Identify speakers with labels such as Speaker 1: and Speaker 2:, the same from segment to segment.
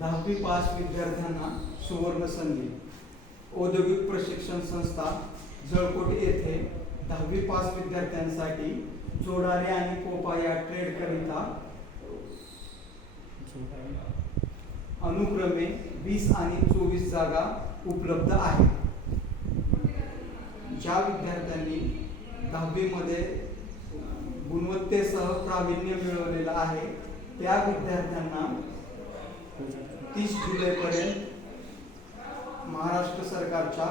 Speaker 1: दहावी पास विद्यार्थ्यांना सुवर्ण संधी. औद्योगिक प्रशिक्षण संस्था जळकोट येथे दहावी पास विद्यार्थ्यांसाठी जोडारे आणि कोपा या ट्रेडकरिता अनुक्रमे वीस आणि चोवीस जागा उपलब्ध आहेत. ज्या विद्यार्थ्यांनी दहावीमध्ये गुणवत्तेसह प्रावीण्य मिळवलेलं आहे त्या विद्यार्थ्यांना तीस जुलैपर्यंत महाराष्ट्र सरकारच्या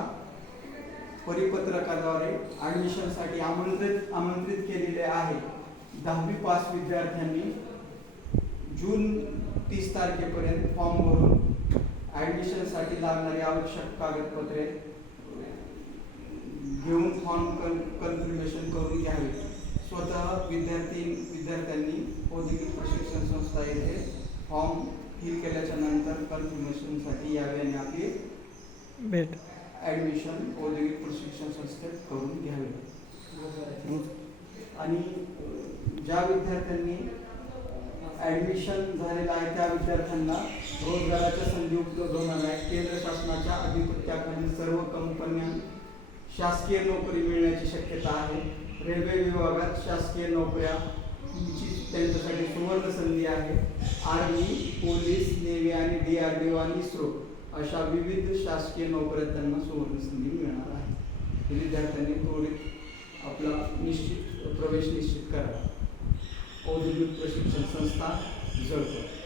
Speaker 1: परिपत्रकाद्वारे ॲडमिशनसाठी आमंत्रित आमंत्रित केलेले आहे. दहावी पास विद्यार्थ्यांनी जून तीस तारखेपर्यंत फॉर्म भरून ॲडमिशनसाठी लागणारी आवश्यक कागदपत्रे घेऊन फॉर्म कन् कन्फर्मेशन करून घ्यावे. स्वतः विद्यार्थी विद्यार्थ्यांनी औद्योगिक प्रशिक्षण संस्था येथे फॉर्म फिल केल्याच्यानंतर कन्फर्मेशनसाठी यावे आणि आपली
Speaker 2: भेट.
Speaker 1: ॲडमिशन औद्योगिक प्रशिक्षण संस्थेत करून घ्यावे. आणि ज्या विद्यार्थ्यांनी ॲडमिशन झालेलं आहे त्या विद्यार्थ्यांना रोजगाराच्या संधी उपलब्ध होणार आहेत केंद्र शासनाच्या अधिपत्याखालील सर्व कंपन्या शासकीय नोकरी मिळण्याची शक्यता आहे. रेल्वे विभागात शासकीय नोकऱ्या ची त्यांच्यासाठी सुवर्ण संधी आहे. आर्मी पोलीस नेव्ही आणि डी आर डी ओ आणि इस्रो अशा विविध शासकीय नोकऱ्या त्यांना सुवर्ण संधी मिळणार आहे. विद्यार्थ्यांनी त्वरित आपला निश्चित प्रवेश निश्चित करावा. औद्योगिक प्रशिक्षण संस्था जळगाव.